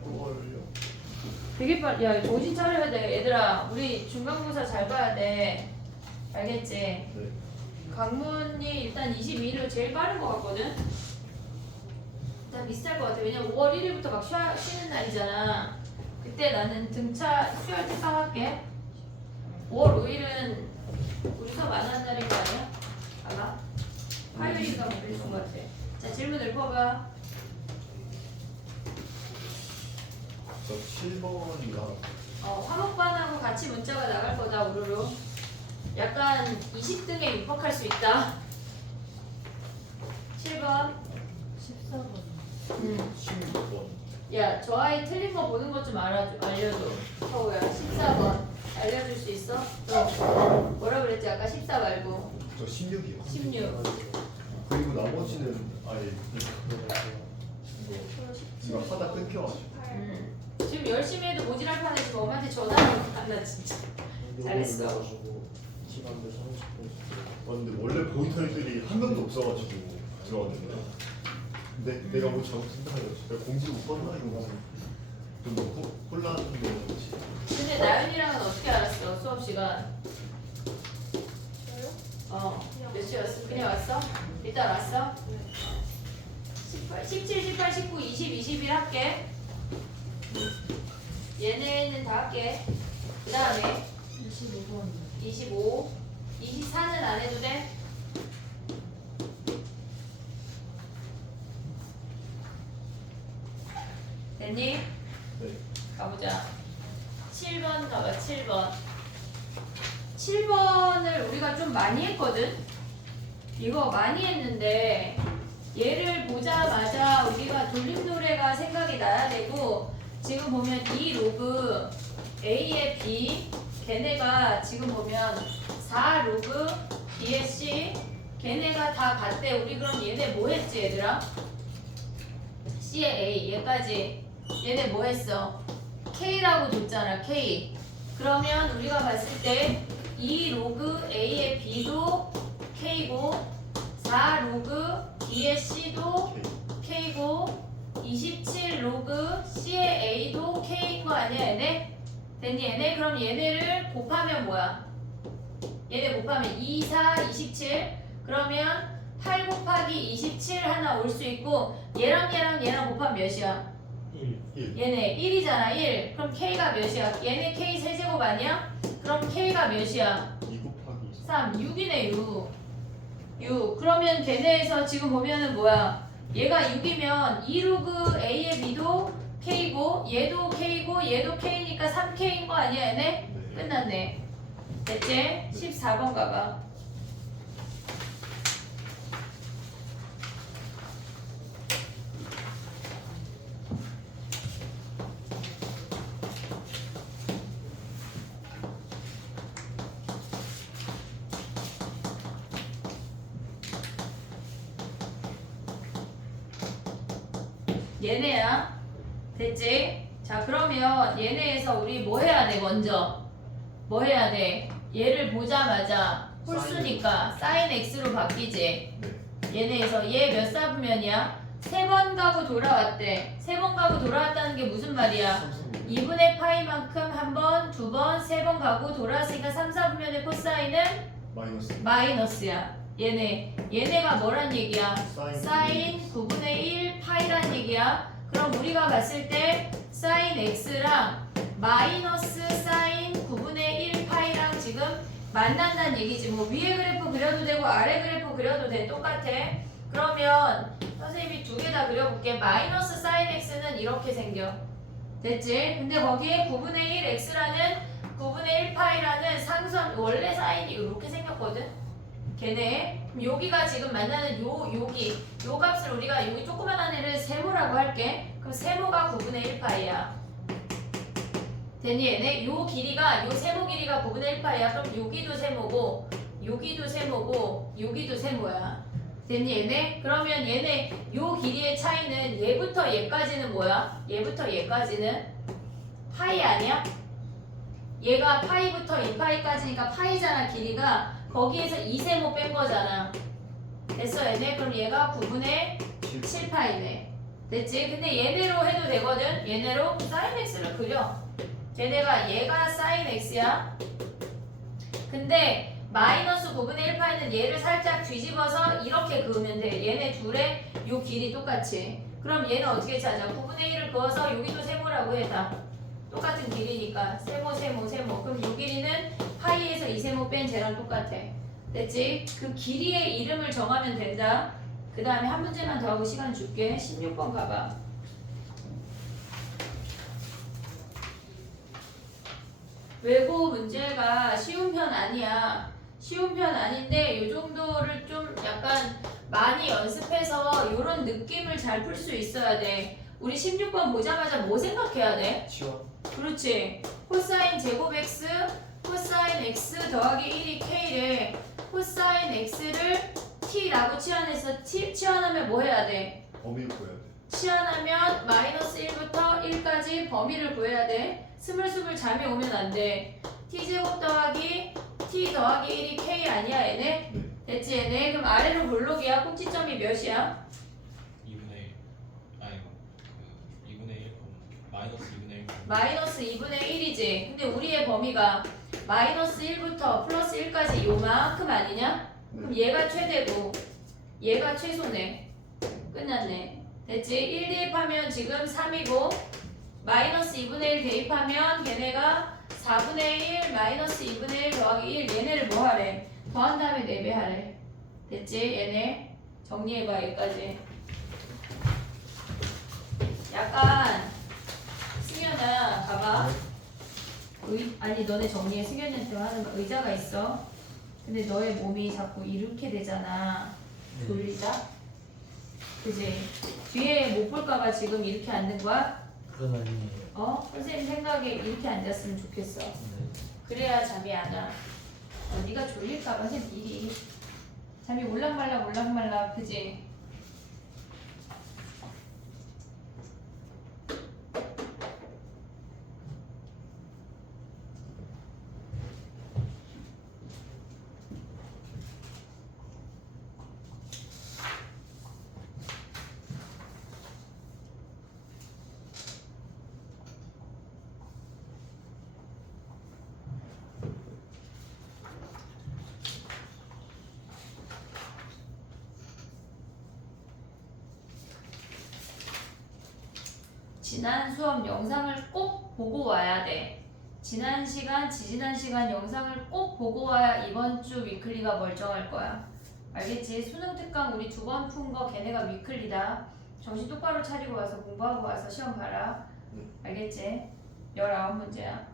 그걸요? 되게 빨리. 야, 정신 차려야 돼. 얘들아, 우리 중간고사 잘 봐야 돼. 알겠지? 네. 강문이 일단 22일 제일 빠른 것 같거든? 일단 비슷할 것 같아. 왜냐면 5월 1일부터 막 쉬는 날이잖아. 그때 나는 등차 수혈 특강할게. 5월 5일은 우리 수업 안 하는 날인 거 아니야? 아마? 화요일인가 목요일인 것 같아. 자, 질문 읊어봐. 저 7번이랑 화목반하고 같이 문자가 나갈 거다, 우르르. 약간 20등에 입학할 수 있다. 7번. 14번. 16번. 야, 저 아이 틀린 거 보는 것 좀 알려줘. 서우야, 14번. 알려줄 수 있어? 뭐라 그랬지? 아까 14 말고. 저 16이요. 16. 그리고 나머지는 아예 이거 하다 끊겨가지고. 지금 열심히 해도 모질할 판에 지금 엄마한테 전화하는 거 같나, 진짜. 잘했어. 시간도 30분. 근데 원래 보이터들이 한 명도 없어가지고 들어갔는데. 근데 내가 뭐 잘못 생각해가지고 내가 공지를 못 봤나 이거 좀 혼란스러운 거지. 근데 나연이랑은 어떻게 알았어? 수업 시간. 몇 시였어? 그냥 왔어? 일단 왔어? 17, 18, 19, 20, 21 할게. 얘네는 다 할게. 그 다음에 25번. 25, 24는 안 해도 돼? 됐니? 네. 가보자. 7번 가봐, 7번. 7번을 우리가 좀 많이 했거든? 이거 많이 했는데, 얘를 보자마자 우리가 돌림노래가 생각이 나야 되고, 지금 보면 이 로그 A의 B, 걔네가 지금 보면 4 로그 B의 C, 걔네가 다 같대. 우리 그럼 얘네 뭐 했지, 얘들아? C의 A, 얘까지. 얘네 뭐 했어? K라고 줬잖아, K. 그러면 우리가 봤을 때 이 로그 A의 B도 K고 4 로그 B의 C도 K고 27 로그 C의 A도 K인 거 아니야, 얘네? 됐니, 얘네? 그럼 얘네를 곱하면 뭐야? 얘네 곱하면 2, 4, 27. 그러면 8 곱하기 27 하나 올 수 있고 얘랑 곱하면 몇이야? 1. 얘네 1이잖아, 1. 그럼 K가 몇이야? 얘네 K 세제곱 아니야? 그럼 K가 몇이야? 2 곱하기 3, 6이네, 6. 6. 그러면 걔네에서 지금 보면은 뭐야? 얘가 6이면 2로그 A의 B도 K고 얘도 K고 얘도 K니까 3K인 거 아니야, 얘네? 네. 끝났네. 됐지? 14번 가봐. 얘네야. 됐지? 자, 그러면 얘네에서 우리 뭐 해야 돼, 먼저? 뭐 해야 돼? 얘를 보자마자 홀수니까 sin x로 바뀌지. 네. 얘네에서 얘 몇 사분면이야? 3번 가고 돌아왔대. 3번 가고 돌아왔다는 게 무슨 말이야? 2분의 파이만큼 한 번, 두 번, 3번 가고 돌아왔으니까 3, 4분면의 코사인은 마이너스. 마이너스야. 얘네가 뭐란 얘기야? 사인 사인 9분의 1 파이란 얘기야. 그럼 우리가 봤을 때 사인 x랑 마이너스 사인 9분의 1 파이랑 지금 만난다는 얘기지. 뭐 위에 그래프 그려도 되고 아래 그래프 그려도 돼. 똑같아. 그러면 선생님이 두 개 다 그려볼게. 마이너스 사인 x는 이렇게 생겨. 됐지? 근데 거기에 9분의 1 x라는 9분의 1 파이라는 상선 원래 사인이 이렇게 생겼거든. 걔네. 그럼 여기가 지금 만나는 여기 요 값을 우리가 여기 조그만한 애를 세모라고 할게. 그럼 세모가 9분의 1 파이야. 됐니, 얘네? 요 길이가 요 세모 길이가 9분의 1 파이야. 그럼 여기도 세모고 여기도 세모고 여기도 세모야. 됐니, 얘네? 그러면 얘네 요 길이의 차이는 얘부터 얘까지는 뭐야? 얘부터 얘까지는 파이 아니야? 얘가 파이부터 2파이까지니까 파이잖아, 길이가. 거기에서 2세모 뺀 거잖아. 됐어, 얘네? 그럼 얘가 9분의 7파이네. 됐지? 근데 얘네로 해도 되거든. 얘네로 sin x를 그려. 얘가 sin x야. 근데 마이너스 9분의 1파이는 얘를 살짝 뒤집어서 이렇게 그으면 돼. 얘네 둘의 요 길이 똑같이. 그럼 얘는 어떻게 찾아? 9분의 1을 그어서 여기도 세모라고 해. 다 똑같은 길이니까 세모. 그럼 요 길이는 파이에서 2세모 뺀 쟤랑 똑같아. 됐지? 그 길이의 이름을 정하면 된다. 그 다음에 한 문제만 더 하고 시간 줄게. 16번 가봐. 외고 문제가 쉬운 편 아니야. 쉬운 편 아닌데 이 정도를 좀 약간 많이 연습해서 이런 느낌을 잘 풀 수 있어야 돼. 우리 16번 보자마자 뭐 생각해야 돼? 치워. 그렇지. 코사인 제곱 x, 코사인 x 더하기 1이 k래. 코사인 x를 t라고 치환하면 뭐 해야 돼? 범위를 구해야 돼. 치환하면 마이너스 1부터 1까지 범위를 구해야 돼. 스물스물 잠이 오면 안 돼. t제곱 더하기 t 더하기 1이 k 아니야 얘네? 네. 됐지 얘네? 그럼 아래로 볼록이야. 꼭지점이 몇이야? 2분의 1 아니 그 2분의 1 마이너스 2분의 1 마이너스 2분의 1이지. 근데 우리의 범위가 마이너스 1부터 플러스 1까지 요만큼 아니냐? 그럼 얘가 최대고 얘가 최소네. 끝났네. 됐지? 1 대입하면 지금 3이고 마이너스 2분의 1 대입하면 걔네가 4분의 1 마이너스 2분의 1 더하기 1 얘네를 뭐 하래? 더한 다음에 4배 하래. 됐지? 얘네 정리해봐 여기까지. 약간 승현아 봐봐. 아니 너네 정리해. 승현이한테 하는 거. 의자가 있어. 근데 너의 몸이 자꾸 이렇게 되잖아. 돌리자. 그지? 뒤에 못 볼까봐 지금 이렇게 앉는 거야? 그건 아니에요. 선생님 생각에 이렇게 앉았으면 좋겠어. 네. 그래야 잠이 안 와. 네가 졸릴까봐 그냥 미리. 잠이 올락말락 그지? 지난 수업 영상을 꼭 보고 와야 돼. 지난 시간, 지지난 시간 영상을 꼭 보고 와야 이번 주 위클리가 멀쩡할 거야. 알겠지? 수능 특강 우리 2번 푼 거 걔네가 위클리다. 정신 똑바로 차리고 와서 공부하고 와서 시험 봐라. 알겠지? 19문제야.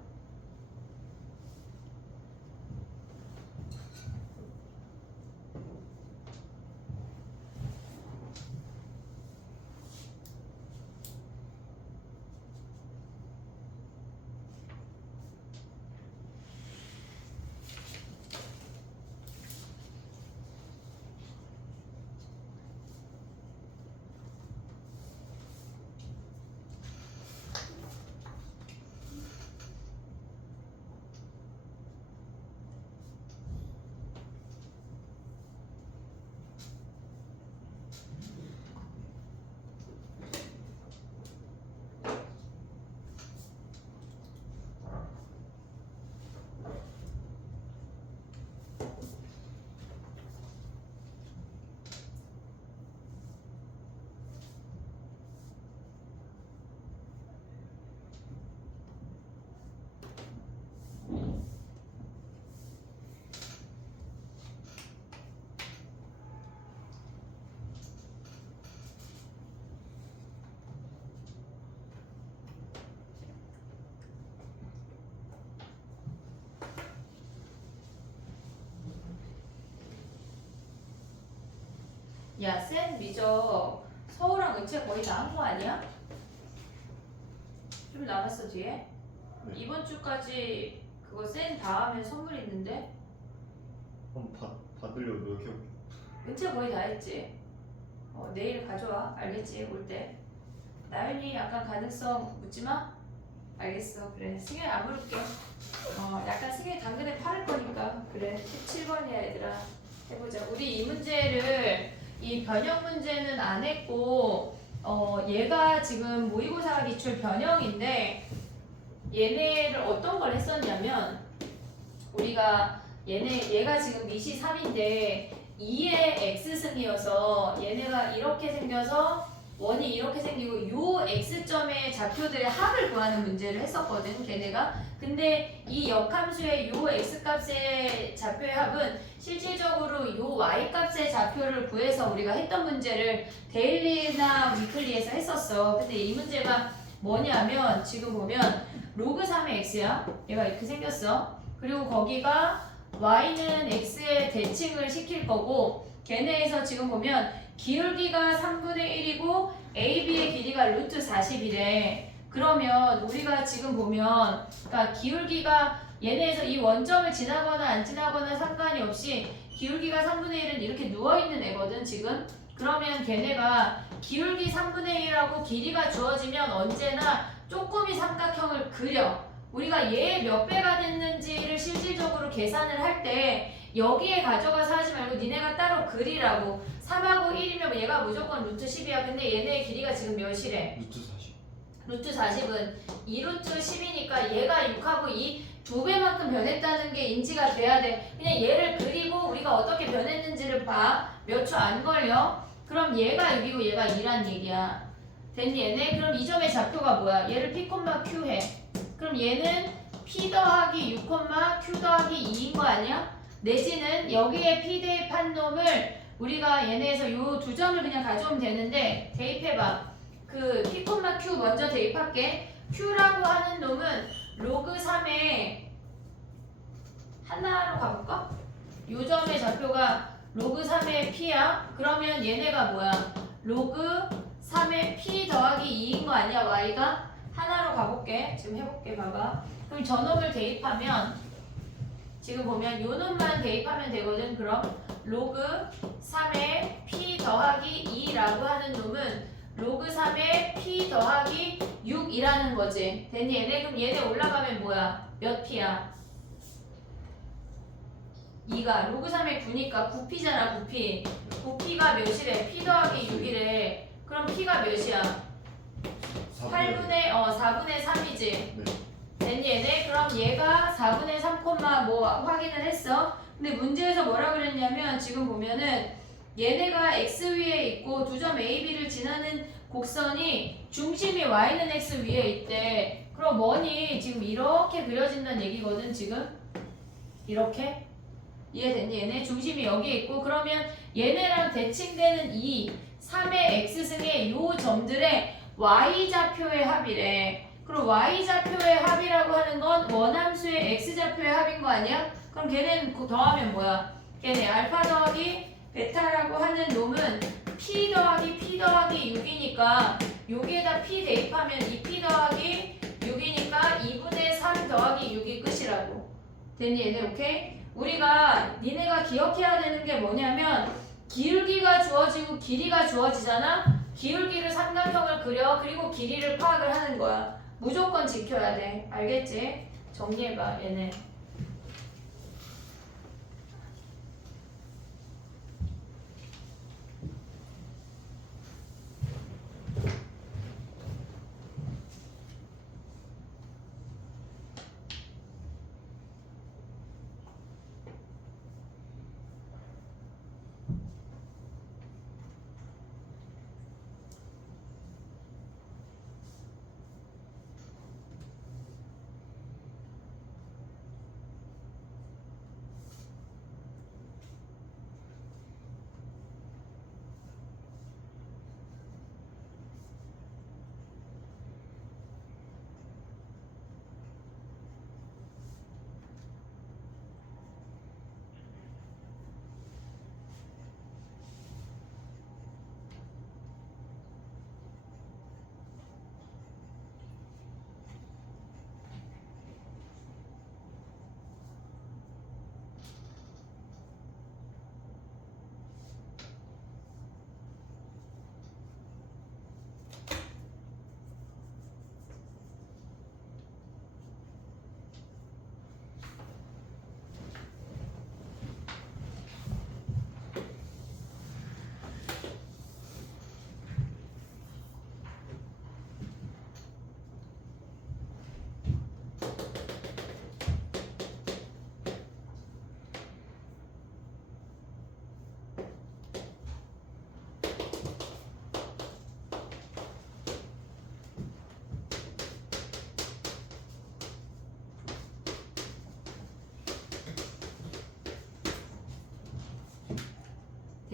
야, 센 미적 서울랑 은채 거의 다 한 거 아니야? 좀 남았어 뒤에? 네. 이번 주까지 그거 센 다음에 선물 있는데? 한번 받으려고 노력해볼게. 은채 거의 다 했지? 내일 가져와. 알겠지? 올 때. 나연이 약간 가능성 묻지마? 알겠어. 그래. 승현이 안 부를게. 약간 승현이 당근에 팔을 거니까. 그래. 17번이야 얘들아. 해보자. 우리 이 문제를 이 변형 문제는 안 했고 얘가 지금 모의고사 기출 변형인데 얘네를 어떤 걸 했었냐면 우리가 얘가 지금 미시 3인데 2의 x승이어서 얘네가 이렇게 생겨서 원이 이렇게 생기고 요 x점의 좌표들의 합을 구하는 문제를 했었거든 걔네가. 근데 이 역함수의 요 x값의 좌표의 합은 실질적으로 요 y값의 좌표를 구해서 우리가 했던 문제를 데일리나 위클리에서 했었어. 근데 이 문제가 뭐냐면 지금 보면 로그 3의 x야. 얘가 이렇게 생겼어. 그리고 거기가 y는 x에 대칭을 시킬 거고 걔네에서 지금 보면 기울기가 3분의 1이고 AB의 길이가 루트 40이래. 그러면 우리가 지금 보면 그러니까 기울기가 얘네에서 이 원점을 지나거나 안 지나거나 상관이 없이 기울기가 3분의 1은 이렇게 누워있는 애거든 지금. 그러면 걔네가 기울기 3분의 1하고 길이가 주어지면 언제나 쪼꼬미 삼각형을 그려. 우리가 얘 몇 배가 됐는지를 실질적으로 계산을 할 때 여기에 가져가서 하지 말고 니네가 따로 그리라고. 3하고 1이면 얘가 무조건 루트 10이야. 근데 얘네의 길이가 지금 몇이래? 루트 40. 루트 40은 2루트 10이니까 얘가 6하고 2 두 배만큼 변했다는 게 인지가 돼야 돼. 그냥 얘를 그리고 우리가 어떻게 변했는지를 봐. 몇 초 안 걸려. 그럼 얘가 6이고 얘가 2란 얘기야. 됐니 얘네? 그럼 이 점의 좌표가 뭐야? 얘를 P, Q 해. 그럼 얘는 P 더하기 6, Q 더하기 2인 거 아니야? 내지는 여기에 P 대입한 놈을 우리가 얘네에서 요 두 점을 그냥 가져오면 되는데 대입해봐. 그 P, Q 먼저 대입할게. Q라고 하는 놈은 로그 3에 하나로 가볼까? 요 점의 좌표가 로그 3의 P야. 그러면 얘네가 뭐야? 로그 3의 P 더하기 2인 거 아니야? Y가? 하나로 가볼게. 지금 해볼게. 봐봐. 그럼 저 놈을 대입하면 지금 보면 요 놈만 대입하면 되거든. 그럼 로그 3의 P 더하기 2라고 하는 놈은 로그 3의 P 더하기 6이라는 거지. 됐니 얘네? 그럼 얘네 올라가면 뭐야? 몇 P야? 2가 로그 3의 9니까 9P잖아. 9P. 9P가 몇이래? P 더하기 6이래. 그럼 P가 몇이야? 4분의 3이지. 네. 됐니 얘네? 그럼 얘가 4분의 3, 뭐 확인을 했어. 근데 문제에서 뭐라 그랬냐면 지금 보면은 얘네가 x 위에 있고 두 점 A, B를 지나는 곡선이 중심이 y는 x 위에 있대. 그럼 원이 지금 이렇게 그려진다는 얘기거든 지금. 이렇게. 이해됐니 얘네? 중심이 여기에 있고 그러면 얘네랑 대칭되는 이 3의 x승의 요 점들의 y좌표의 합이래. 그럼 y좌표의 합이라고 하는 건 원함수의 x좌표의 합인 거 아니야? 그럼 걔네는 더하면 뭐야? 걔네 알파 더하기 베타라고 하는 놈은 p 더하기 6이니까 여기에다 p 대입하면 2p 더하기 6이니까 2분의 3 더하기 6이 끝이라고. 됐니 얘네? 오케이? 우리가 니네가 기억해야 되는 게 뭐냐면 기울기가 주어지고 길이가 주어지잖아? 기울기를 삼각형을 그려. 그리고 길이를 파악을 하는 거야. 무조건 지켜야 돼. 알겠지? 정리해봐 얘네.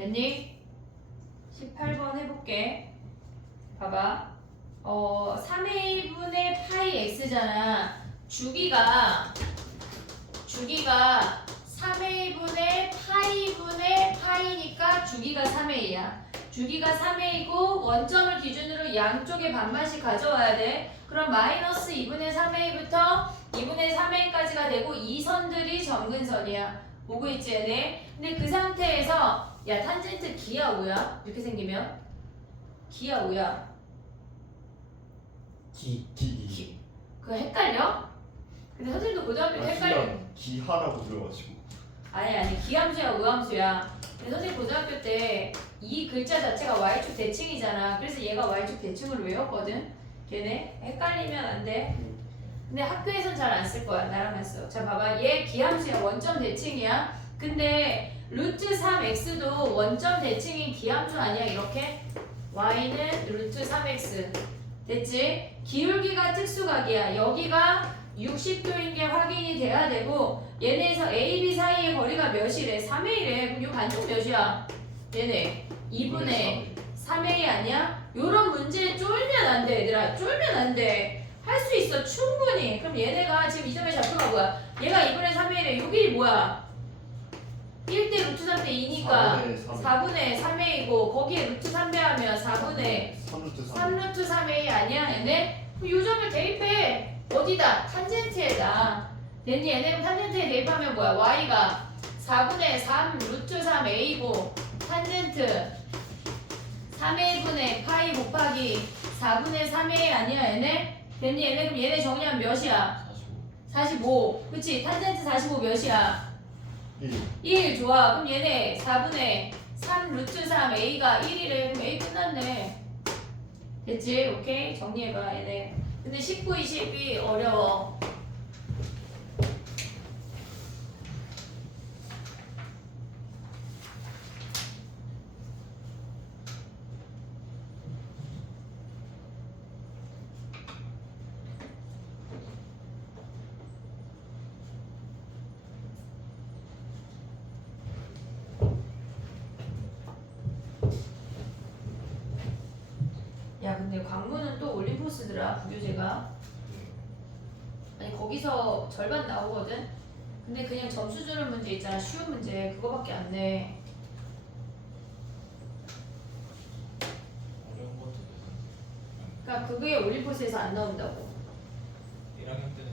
됐니? 18번 해볼게. 봐봐. 3a분의 파이 x잖아. 주기가 3a분의 파이분의 파이니까 주기가 3a야. 주기가 3a이고 원점을 기준으로 양쪽에 반반씩 가져와야 돼. 그럼 마이너스 2분의 3a부터 2분의 3a까지가 되고 이 선들이 점근선이야. 보고 있지 얘네? 근데 그 상태에서 야 탄젠트 기하 5야? 이렇게 생기면 기하 5야. 기. 그거 헷갈려? 근데 선생님도 고등학교 때 헷갈려. 순간 기하라고 들어가지고 아니 기함수야 우함수야. 근데 선생님 고등학교 때 이 글자 자체가 y축 대칭이잖아. 그래서 얘가 y축 대칭을 외웠거든. 걔네 헷갈리면 안 돼. 근데 학교에선 잘 안 쓸 거야. 나랑만 써. 자 봐봐. 얘 기함수야. 원점 대칭이야. 근데 루트 3x도 원점 대칭인 기함수 아니야. 이렇게 y는 루트 3x 됐지? 기울기가 특수각이야. 여기가 60도인 게 확인이 돼야 되고 얘네에서 A, B 사이의 거리가 몇이래? 3a래. 그럼 이 반쪽 몇이야? 얘네 2분의 3a 아니야? 요런 문제에 쫄면 안 돼 얘들아. 쫄면 안 돼. 할 수 있어 충분히. 그럼 얘네가 지금 이 점의 좌표가 뭐야? 얘가 2분의 3a래. 요 길이 뭐야? 1대 루트 3대 2니까 4분의 3a이고 거기에 루트 3배 하면 4분의 3루트 3a 아니야 얘네? 그럼 요 점을 대입해. 어디다? 탄젠트에다. 됐니? 얘네 탄젠트에 대입하면 뭐야? y가 4분의 3 루트 3a고 탄젠트 3a분의 파이 곱하기 4분의 3a 아니야 얘네? 됐니? 얘네 그럼 얘네 정리하면 몇이야? 45. 그치? 탄젠트 45 몇이야? 1 좋아. 그럼 얘네 4분의 3 루트 3 a가 1이래. 그럼 a 끝났네. 됐지? 오케이? 정리해봐 얘네. 근데 19, 20이 어려워. 야 근데 광문은 또 올림포스더라 부교재가. 아니 거기서 절반 나오거든. 근데 그냥 점수 주는 문제 있잖아. 쉬운 문제 그거밖에 안 내. 어려운 것도 그러니까 그게 올림포스에서 안 나온다고. 1학년 때는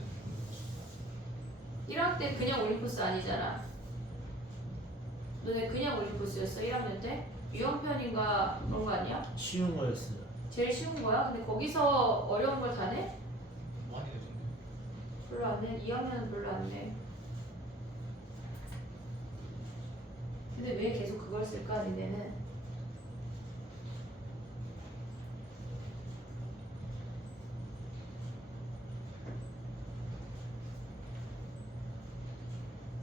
1학년 때 그냥 올림포스 아니잖아. 너네 그냥 올림포스였어 1학년 때? 유형편인가 그런 거 아니야? 쉬운 거였어요. 제일 쉬운 거야? 근데 거기서 어려운 걸 다 내? 많이 내던데. 별로 안 내. 2학년은 별로 안 내. 근데 왜 계속 그걸 쓸까 니네는?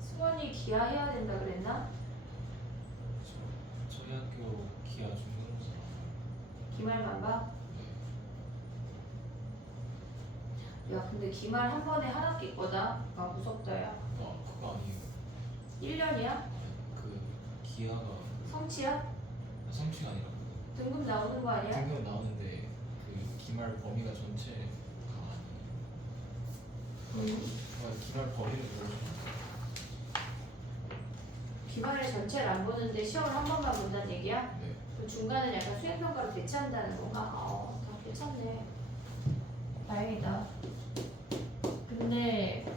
수원이 기하해야 된다 그랬나? 저희 학교 기아 중간고사 기말만 봐? 야 근데 기말 한 번에 한 학기 거다. 아 무섭다 야. 그거 아니에요. 1년이야? 그 기아가 성취야? 성취가 아니라 등급 나오는 거 아니야? 등급 나오는데 그 기말 범위가 전체가 아니에요. 기말 범위를 모르죠. 기말의 전체를 안 보는데 시험을 한 번만 본다는 얘기야? 네. 그 중간은 약간 수행평가로 대체한다는 건가? 다 괜찮네. 다행이다. 근데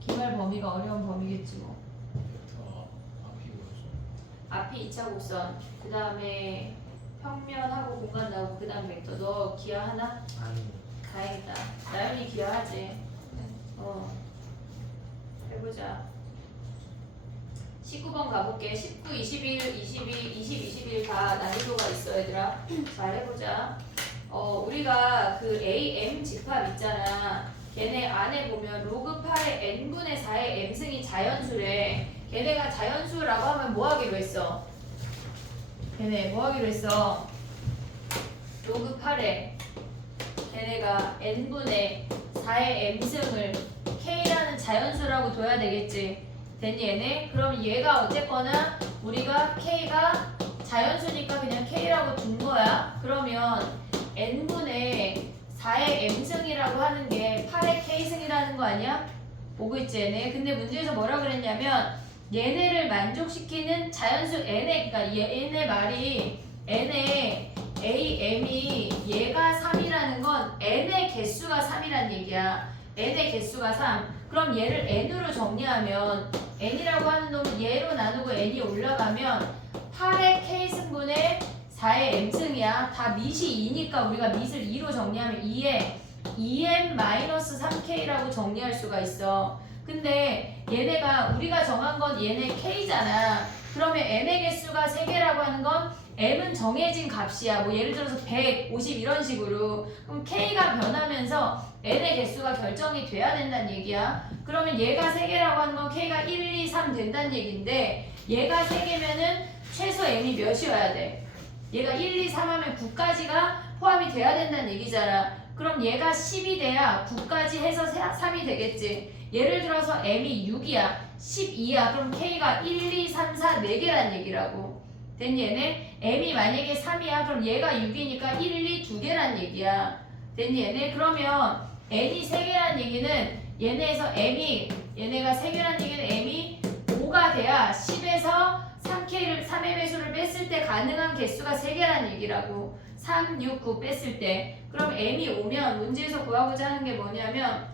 기말 범위가 어려운 범위겠지 뭐. 벡터 앞이 뭐였죠? 앞이 2차 곡선, 그 다음에 평면하고 공간 나오고 그 다음 벡터. 너 기하 하나? 아니. 다행이다. 나연이 기하하지. 해보자. 19번 가볼게. 19, 21, 22, 20, 21 다 난이도가 있어 얘들아. 잘 해보자. 우리가 그 AM 집합 있잖아. 걔네 안에 보면 로그 8의 n분의 4의 m승이 자연수래. 걔네가 자연수라고 하면 뭐 하기로 했어? 걔네 뭐 하기로 했어? 로그 8에 걔네가 n분의 4의 m승을 k라는 자연수라고 둬야 되겠지. 됐니 얘네? 그럼 얘가 어쨌거나 우리가 k가 자연수니까 그냥 K라고 둔 거야. 그러면 N분의 4의 M승이라고 하는 게 8의 K승이라는 거 아니야? 보고 있지 얘네. 근데 문제에서 뭐라 그랬냐면 얘네를 만족시키는 자연수 N의, 그러니까 얘네 말이 N의 AM이 얘가 3이라는 건 N의 개수가 3이란 얘기야. N의 개수가 3. 그럼 얘를 N으로 정리하면 N이라고 하는 놈은 얘로 나누고 N이 올라가면 8의 K승분의 4의 M승이야. 다 밑이 2니까 우리가 밑을 2로 정리하면 2에 2M-3K라고 정리할 수가 있어. 근데 얘네가 우리가 정한 건 얘네 K잖아. 그러면 M의 개수가 3개라고 하는 건 M은 정해진 값이야. 뭐 예를 들어서 100, 50 이런 식으로. 그럼 K가 변하면서 N의 개수가 결정이 돼야 된다는 얘기야. 그러면 얘가 3개라고 하는 건 K가 1, 2, 3 된다는 얘기인데 얘가 3개면은 최소 M이 몇이어야 돼? 얘가 1, 2, 3 하면 9까지가 포함이 돼야 된다는 얘기잖아. 그럼 얘가 10이 돼야 9까지 해서 3이 되겠지. 예를 들어서 M이 6이야. 12야. 그럼 K가 1, 2, 3, 4, 4개란 얘기라고. 됐니 얘네? M이 만약에 3이야. 그럼 얘가 6이니까 1, 2, 2개란 얘기야. 됐니 얘네? 그러면 N이 3개란 얘기는 얘네에서 얘네가 3개란 얘기는 M이 5가 돼야 10에서 3의 배수를 뺐을 때 가능한 개수가 3개란 얘기라고. 3, 6, 9 뺐을 때. 그럼 M이 오면 문제에서 구하고자 하는 게 뭐냐면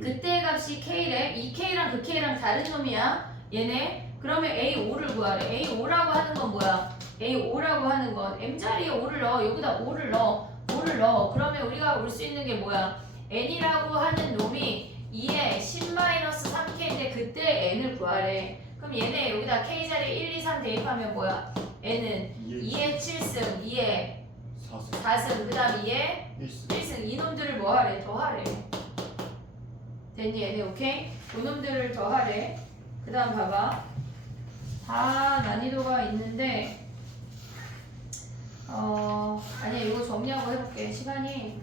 그때의 값이 K래. 이 K랑 그 K랑 다른 놈이야. 얘네. 그러면 A5를 구하래. A5라고 하는 건 뭐야? A5라고 하는 건 M자리에 5를 넣어. 여기다 5를 넣어. 5를 넣어. 그러면 우리가 올 수 있는 게 뭐야? N이라고 하는 놈이 2에 10-3K인데 그때 N을 구하래. 그럼 얘네 여기다 K자리에 1, 2, 3 대입하면 뭐야? N은 2에 7승, 2에 4승, 그 다음 2에 1승. 이놈들을 뭐 하래? 더하래. 됐니 얘네? 오케이? 이놈들을 더하래. 그 다음 봐봐. 다 난이도가 있는데 아니야 이거 정리하고 해볼게. 시간이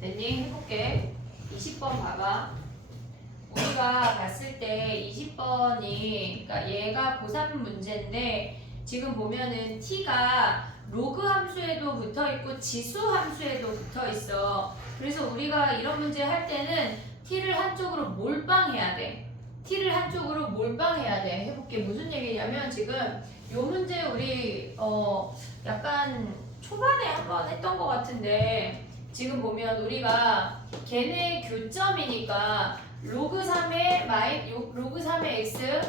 됐니? 해볼게. 20번 봐봐. 우리가 봤을 때 20번이 그러니까 얘가 고3 문제인데 지금 보면은 t가 로그 함수에도 붙어있고 지수 함수에도 붙어있어. 그래서 우리가 이런 문제 할 때는 t를 한쪽으로 몰빵해야 돼. t를 한쪽으로 몰빵해야 돼. 해볼게. 무슨 얘기냐면 지금 요 문제 우리 약간 초반에 한번 했던 것 같은데 지금 보면 우리가 걔네 교점이니까 로그 3의 x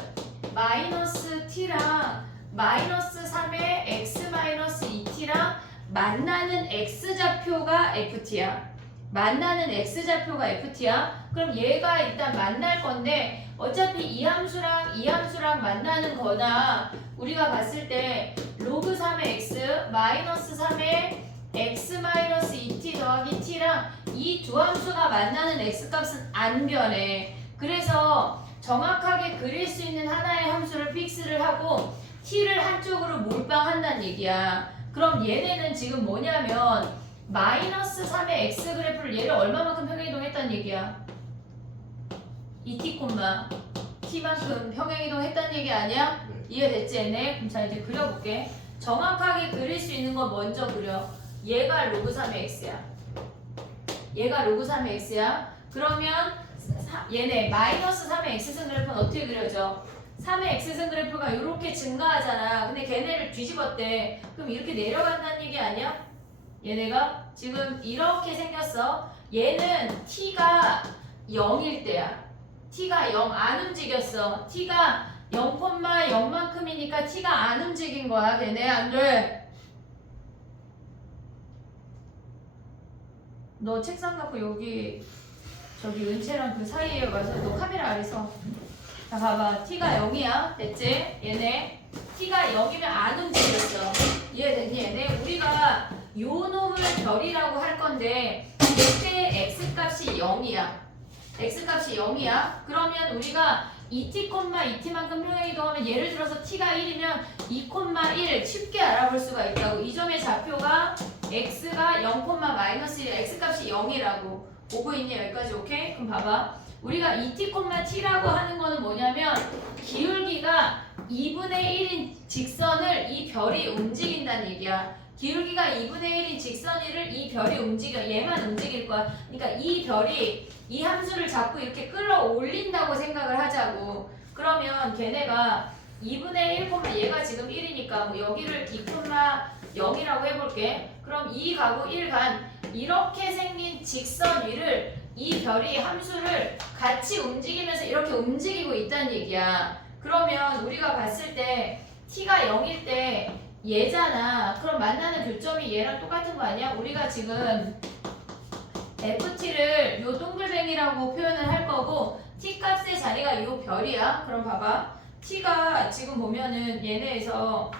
마이너스 t랑 마이너스 3의 x 마이너스 2t랑 만나는 x좌표가 ft야. 만나는 x좌표가 ft야. 그럼 얘가 일단 만날 건데 어차피 이 함수랑 이 함수랑 만나는 거나 우리가 봤을 때 로그 3의 x 마이너스 3의 x 마이너스 2t 더하기 t랑 이 두 함수가 만나는 x값은 안 변해. 그래서 정확하게 그릴 수 있는 하나의 함수를 픽스를 하고 t를 한쪽으로 몰빵한다는 얘기야. 그럼 얘네는 지금 뭐냐면 마이너스 3의 x 그래프를 얘를 얼마만큼 평행이동했다는 얘기야. 2t 콤마 t만큼 평행이동했다는 얘기 아니야? 네. 이해됐지 얘네? 그럼 자 이제 그려볼게. 정확하게 그릴 수 있는 건 먼저 그려. 얘가 로그 3의 x야. 얘가 로그 3의 x야. 그러면 얘네 마이너스 3의 x승 그래프는 어떻게 그려져? 3의 x승 그래프가 이렇게 증가하잖아. 근데 걔네를 뒤집었대. 그럼 이렇게 내려간다는 얘기 아니야? 얘네가 지금 이렇게 생겼어. 얘는 t가 0일 때야. t가 0 안 움직였어. t가 0,0만큼이니까 t가 안 움직인 거야. 걔네 안 돼. 너 책상 갖고 여기 저기 은채랑 그 사이에 가서 너 카메라 아래 서. 자 봐봐. t가 0이야. 됐지? 얘네 t가 0이면 안 움직였어. 이해됐니? 얘네 우리가 요 놈을 별이라고 할 건데 이때 x값이 0이야. x값이 0이야. 그러면 우리가 2t, 2t만큼 평행이동하면 예를 들어서 t가 1이면 2,1 쉽게 알아볼 수가 있다고. 이 점의 좌표가 x가 0,-1 x값이 0이라고. 보고 있니? 여기까지 오케이? 그럼 봐봐. 우리가 2t,t라고 하는 거는 뭐냐면 기울기가 2분의 1인 직선을 이 별이 움직인다는 얘기야. 기울기가 2분의 1인 직선을 이 별이 움직여. 얘만 움직일 거야. 그러니까 이 별이 이 함수를 자꾸 이렇게 끌어올린다고 생각을 하자고. 그러면 걔네가 2분의 1, 얘가 지금 1이니까 뭐 여기를 2,0이라고 해볼게. 그럼 2 가고 1 간 이렇게 생긴 직선 위를 이 별이 함수를 같이 움직이면서 이렇게 움직이고 있다는 얘기야. 그러면 우리가 봤을 때 t가 0일 때 얘잖아. 그럼 만나는 교점이 얘랑 똑같은 거 아니야? 우리가 지금 ft를 요 동글뱅이라고 표현을 할 거고 t 값의 자리가 요 별이야. 그럼 봐봐. t가 지금 보면은 얘네에서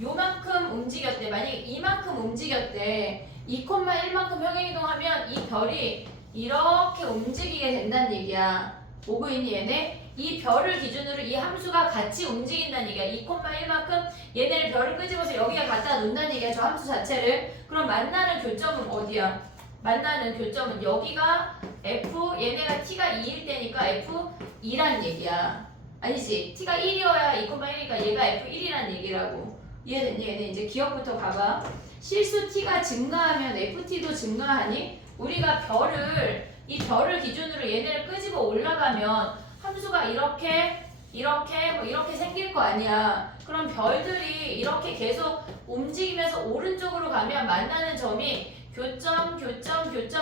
요만큼 움직였대. 만약에 이만큼 움직였대. 2,1만큼 평행이동하면 이 별이 이렇게 움직이게 된다는 얘기야. 보고 있니 얘네? 이 별을 기준으로 이 함수가 같이 움직인다는 얘기야. 2,1만큼 얘네를 별을 끄집어서 여기에 갖다 놓는다는 얘기야. 저 함수 자체를. 그럼 만나는 교점은 어디야? 만나는 교점은 여기가 f, 얘네가 t가 2일 때니까 f2란 얘기야. 아니지. t가 1이어야 2,1이니까 얘가 f1이란 얘기라고. 이해됐니? 얘네 이제 기억부터 봐봐. 실수 t가 증가하면 ft도 증가하니? 우리가 이 별을 기준으로 얘네를 끄집어 올라가면 함수가 이렇게 생길 거 아니야. 그럼 별들이 이렇게 계속 움직이면서 오른쪽으로 가면 만나는 점이 교점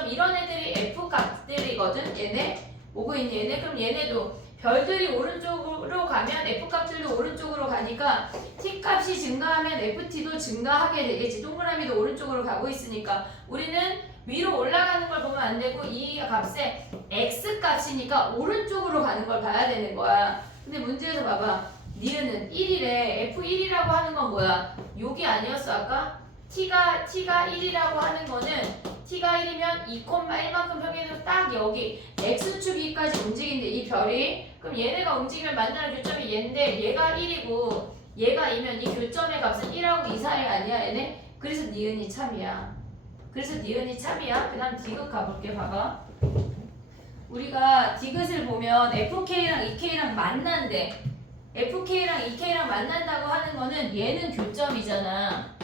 이런 애들이 f 값들이거든. 얘네 오고 있니 얘네? 그럼 얘네도 별들이 오른쪽으로 가면 f 값들도 오른쪽으로 가니까 t 값이 증가하면 ft도 증가하게 되겠지. 동그라미도 오른쪽으로 가고 있으니까 우리는 위로 올라가는 걸 보면 안 되고 이 값에 x 값이니까 오른쪽으로 가는 걸 봐야 되는 거야. 근데 문제에서 봐봐. 니은은 1이래. f1이라고 하는 건 뭐야? 여기 아니었어 아까? t가 1이라고 하는 거는 t가 1이면 2,1만큼 평행해서 딱 여기 x축이까지 움직인대 이 별이. 그럼 얘네가 움직이면 만나는 교점이 얘인데 얘가 1이고 얘가 2면 이 교점의 값은 1하고 2 사이 아니야 얘네? 그래서 니은이 참이야. 그 다음 디귿 가볼게. 봐봐. 우리가 디귿을 보면 fk랑 ek랑 만난대. fk랑 ek랑 만난다고 하는 거는 얘는 교점이잖아.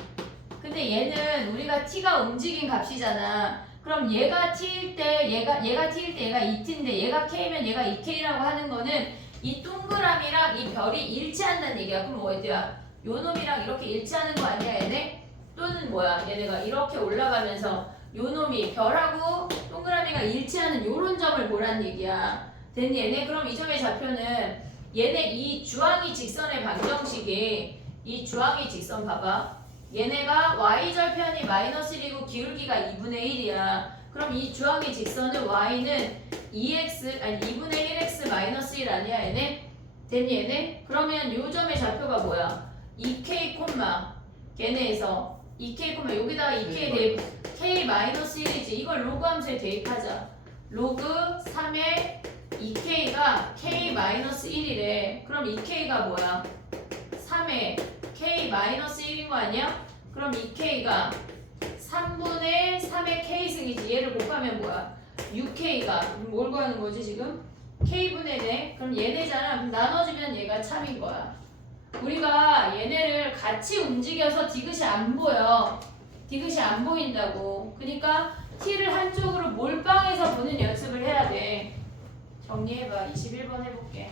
근데 얘는 우리가 t가 움직인 값이잖아. 그럼 얘가 t일 때 얘가 t일 때 얘가 2t인데 얘가 k면 얘가 2k라고 하는 거는 이 동그라미랑 이 별이 일치한다는 얘기야. 그럼 어디야? 요 놈이랑 이렇게 일치하는 거 아니야 얘네? 또는 뭐야? 얘네가 이렇게 올라가면서 요 놈이 별하고 동그라미가 일치하는 요런 점을 보란 얘기야. 됐니 얘네? 그럼 이 점의 좌표는 얘네 이 주황이 직선의 방정식이 이 주황이 직선 봐봐. 얘네가 y절편이 -1이고 기울기가 2분의 1이야. 그럼 이 주황이 직선은 y는 2분의 1x -1 아니야 얘네? 됐니 얘네? 그러면 요 점의 좌표가 뭐야? 2k, 걔네에서 2k, 여기다가 2k 대입 k-1이지. 이걸 로그 함수에 대입하자. 로그 3의 2k가 k-1이래. 그럼 2k가 뭐야? 3의 k-1인 거 아니야? 그럼 2k가 3분의 3의 k승이지. 얘를 곱하면 뭐야? 6k가 뭘 구하는 거지 지금? k분의 4. 그럼 얘네잖아. 그럼 나눠주면 얘가 참인 거야. 우리가 얘네를 같이 움직여서 디귿이 안 보여. 디귿이 안 보인다고. 그러니까 t를 한쪽으로 몰빵해서 보는 연습을 해야 돼. 정리해봐. 21번 해볼게.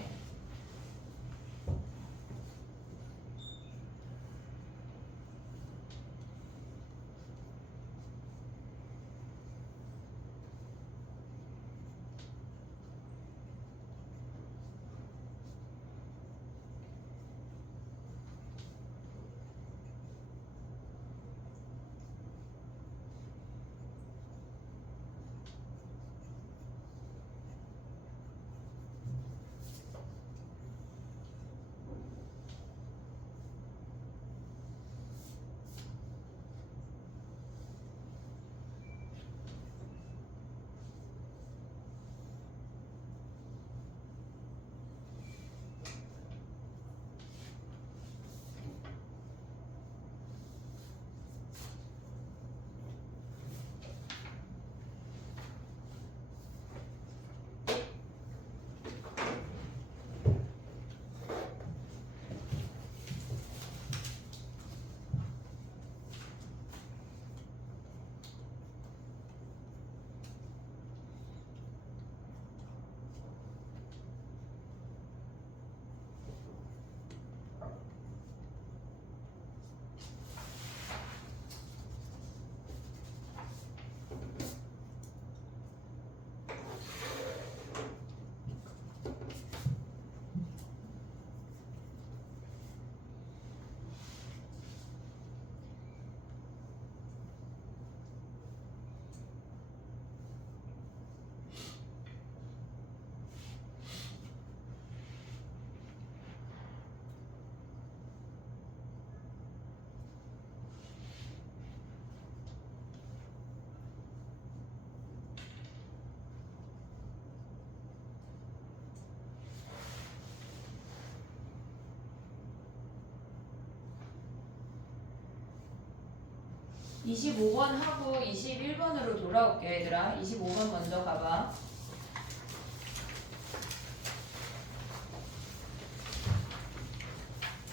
이 25번 하고 21번으로 돌아올게 얘들아. 25번 먼저 가봐.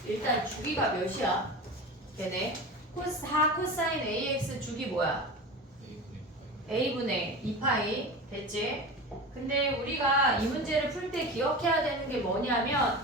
일단 주기가 몇이야? 걔네 4 코사인 AX 주기 뭐야? A분의 2파이 됐지? 근데 우리가 이 문제를 풀 때 기억해야 되는 게 뭐냐면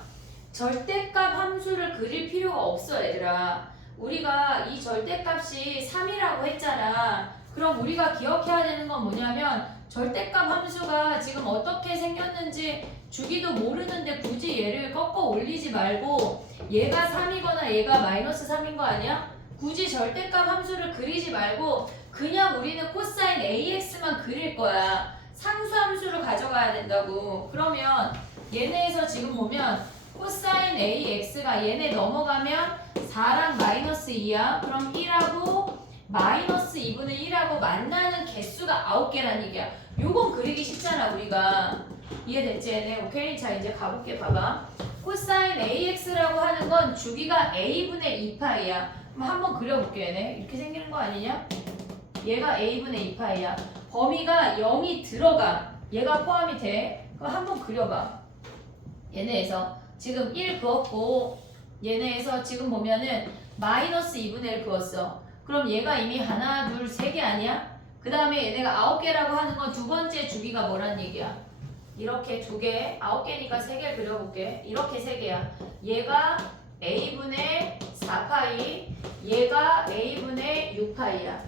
절대값 함수를 그릴 필요가 없어 얘들아. 우리가 이 절대값이 3이라고 했잖아. 그럼 우리가 기억해야 되는 건 뭐냐면 절대값 함수가 지금 어떻게 생겼는지 주기도 모르는데 굳이 얘를 꺾어 올리지 말고 얘가 3이거나 얘가 마이너스 3인 거 아니야? 굳이 절대값 함수를 그리지 말고 그냥 우리는 코사인 AX만 그릴 거야. 상수 함수를 가져가야 된다고. 그러면 얘네에서 지금 보면 코사인 AX가 얘네 넘어가면 4랑 마이너스 2야. 그럼 1하고 마이너스 2분의 1하고 만나는 개수가 9개란 얘기야. 요건 그리기 쉽잖아 우리가. 이해됐지 얘네? 오케이? 자 이제 가볼게. 봐봐. 코사인 AX라고 하는 건 주기가 A분의 2파이야. 그럼 한번 그려볼게 얘네. 이렇게 생기는 거 아니냐? 얘가 A분의 2파이야. 범위가 0이 들어가. 얘가 포함이 돼. 그럼 한번 그려봐. 얘네에서 지금 1 그었고 얘네에서 지금 보면은 마이너스 2분의 1 그었어. 그럼 얘가 이미 하나, 둘, 세 개 아니야? 그 다음에 얘네가 9개라고 하는 건 두 번째 주기가 뭐란 얘기야? 이렇게 2개, 9개니까 3개 그려볼게. 이렇게 3개야. 얘가 A분의 4파이, 얘가 A분의 6파이야.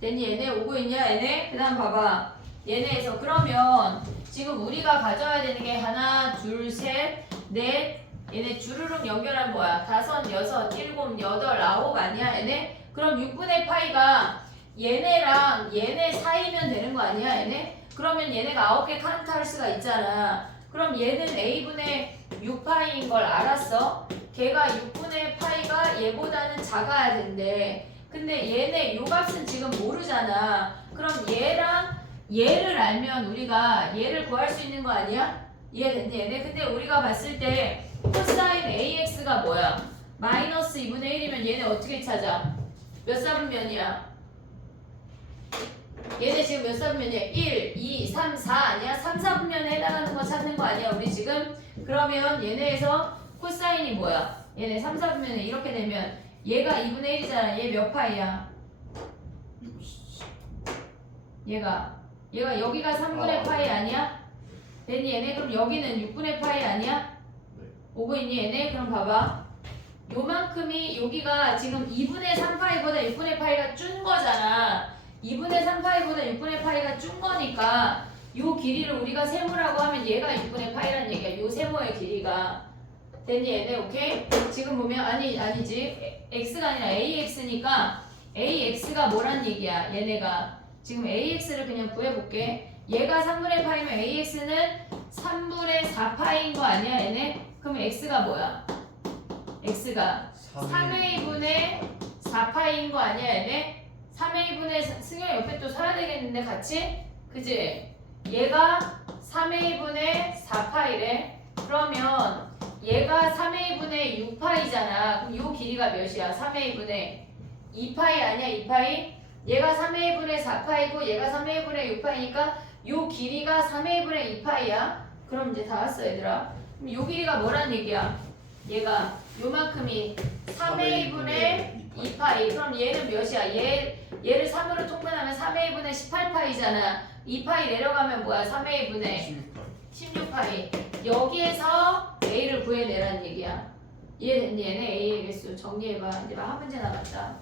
됐니? 얘네 오고 있냐? 얘네? 그 다음 봐봐. 얘네에서 그러면 지금 우리가 가져야 되는 게 하나, 둘, 셋, 넷, 얘네 주르륵 연결한 뭐야? 5, 6, 7, 8, 9 아니야? 얘네? 그럼 6분의 파이가 얘네랑 얘네 사이면 되는 거 아니야? 얘네? 그러면 얘네가 9개 카운트할 수가 있잖아. 그럼 얘는 A분의 6파이인 걸 알았어? 걔가 6분의 파이가 얘보다는 작아야 된대. 근데 얘네 요 값은 지금 모르잖아. 그럼 얘랑 얘를 알면 우리가 얘를 구할 수 있는 거 아니야? 이해됐니 얘네? 근데 우리가 봤을 때 코사인 AX가 뭐야? 마이너스 2분의 1이면 얘네 어떻게 찾아? 몇 사분면이야? 얘네 지금 몇 사분면이야? 1, 2, 3, 4 아니야? 3, 4분면에 해당하는 거 찾는 거 아니야? 우리 지금? 그러면 얘네에서 코사인이 뭐야? 얘네 3, 4분면에 이렇게 되면 얘가 2분의 1이잖아. 얘 몇 파이야? 얘가 여기가 3분의 파이 아니야? 됐니 얘네? 그럼 여기는 6분의 파이 아니야? 네. 오고 있니 얘네? 그럼 봐봐. 요만큼이 여기가 지금 2분의 3파이보다 6분의 파이가 준 거잖아. 2분의 3파이보다 6분의 파이가 준 거니까 요 길이를 우리가 세모라고 하면 얘가 6분의 파이라는 얘기야. 요 세모의 길이가. 됐니 얘네? 오케이? 지금 보면 아니지. x가 아니라 ax니까 ax가 뭐란 얘기야? 얘네가 지금 ax를 그냥 구해볼게. 얘가 3분의 파이면 ax는 3분의 4파이인 거 아니야 얘네? 그럼 x가 뭐야? x가 3a분의 4파이인 거 아니야 얘네? 3a분의 승현 옆에 또 써야 되겠는데 같이? 그지? 얘가 3a분의 4파이래. 그러면 얘가 3a분의 6파이잖아. 그럼 요 길이가 몇이야? 3a분의 2파이 아니야? 2파이? 얘가 3a분의 4파이고 얘가 3a분의 6파이니까 요 길이가 3a분의 2파이야. 그럼 이제 다 왔어 얘들아. 그럼 요 길이가 뭐란 얘기야? 얘가 요만큼이 3a분의 2파이. 그럼 얘는 몇이야? 얘를 3으로 통분하면 3a분의 18파이잖아. 2파이 내려가면 뭐야? 3a분의 16파이. 여기에서 a를 구해내라는 얘기야. 이해됐니? 얘네 a의 개수 정리해봐. 이제 한 문제 남았다.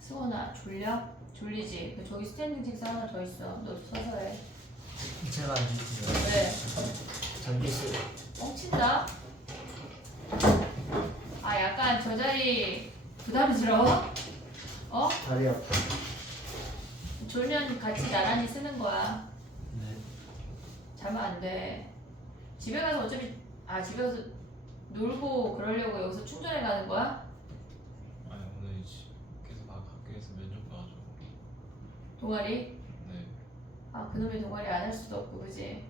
수원아 졸려? 졸리지? 저기 스탠딩 책상 하나 더 있어. 너 서서 해. 제가 안 드세요. 왜? 잠기 있어요. 뻥친다? 아 약간 저 자리 부담스러워? 어? 다리 아파. 졸면 같이 나란히 쓰는 거야. 네. 자면 안 돼. 집에 가서 어차피 집에 가서 놀고 그러려고 여기서 충전해 가는 거야? 아니 오늘 계속 학교에서 면접 봐가지고. 동아리? 네. 그놈의 동아리 안 할 수도 없고 그지?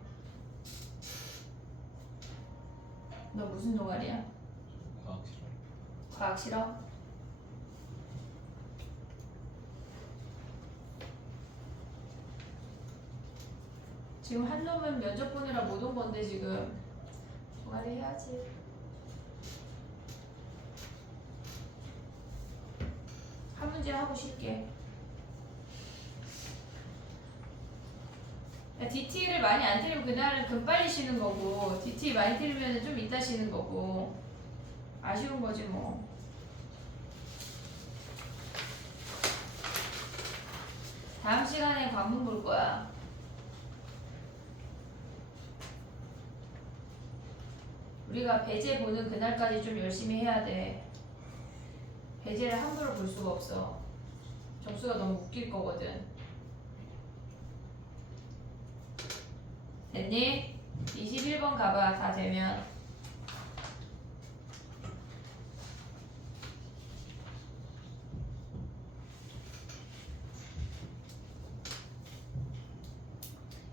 너 무슨 동아리야? 과학 실험. 과학 싫어? 지금 한 놈은 면접 보느라 못 온 건데 지금 동아리 해야지. 한 문제 하고 쉴게. DT를 많이 안 틀리면 그날은 금빨리 쉬는 거고 DT 많이 틀리면 좀 이따 쉬는 거고 아쉬운 거지 뭐. 다음 시간에 관문 볼 거야. 우리가 배제 보는 그날까지 좀 열심히 해야 돼. 배제를 함부로 볼 수가 없어. 점수가 너무 웃길 거거든. 됐니? 21번 가봐. 다 되면.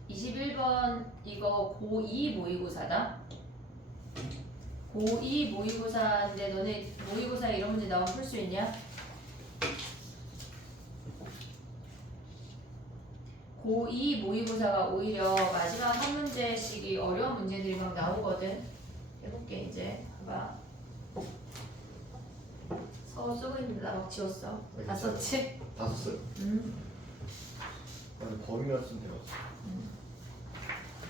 (21번) 이거 고2 모의고사다. 고2 모의고사인데 너네 모의고사 이런 문제 나오면 풀 수 있냐? 고2 모의고사가 오히려 마지막 한 문제씩이 어려운 문제들이 막 나오거든. 해볼게 이제. 봐봐. 쓰고 있는데 나 막 지웠어. 다 썼지? 다 썼어요. 나는 범위만 쓰면 되겠어.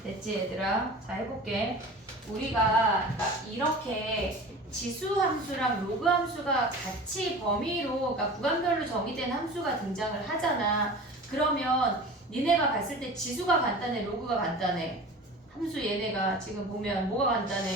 됐지 얘들아? 자 해볼게. 우리가 이렇게 지수 함수랑 로그 함수가 같이 범위로 그러니까 구간별로 정의된 함수가 등장을 하잖아. 그러면 니네가 봤을 때 지수가 간단해, 로그가 간단해? 함수 얘네가 지금 보면 뭐가 간단해?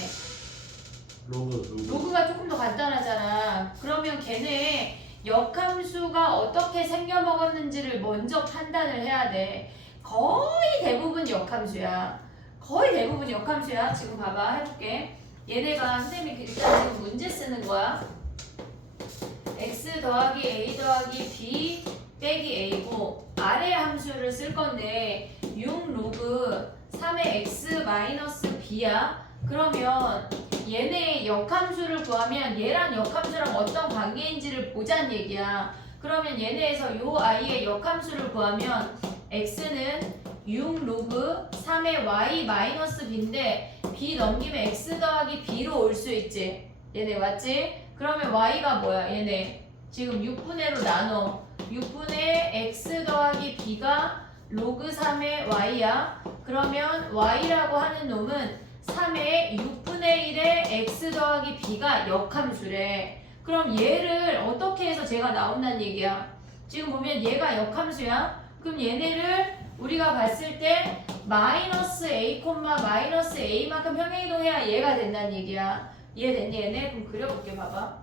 로그가 조금 더 간단하잖아. 그러면 걔네 역함수가 어떻게 생겨먹었는지를 먼저 판단을 해야 돼. 거의 대부분 역함수야. 거의 대부분 역함수야. 지금 봐봐 해볼게. 얘네가 선생님이 일단 지금 문제 쓰는 거야. x 더하기 a 더하기 b 빼기 a고 아래 함수를 쓸 건데 6 로그 3의 x 마이너스 b야. 그러면 얘네의 역함수를 구하면 얘랑 역함수랑 어떤 관계인지를 보자는 얘기야. 그러면 얘네에서 요 아이의 역함수를 구하면 x는 6 로그 3의 y 마이너스 b인데 b 넘기면 x 더하기 b로 올 수 있지. 얘네 맞지? 그러면 y가 뭐야? 얘네 지금 6분의 1로 나눠. 6분의 x 더하기 b가 로그 3의 y야. 그러면 y라고 하는 놈은 3의 6분의 1의 x 더하기 b가 역함수래. 그럼 얘를 어떻게 해서 제가 나온다는 얘기야. 지금 보면 얘가 역함수야. 그럼 얘네를 우리가 봤을 때 마이너스 a, 마이너스 a만큼 평행이동해야 얘가 된다는 얘기야. 이해됐니 얘네? 그럼 그려볼게. 봐봐.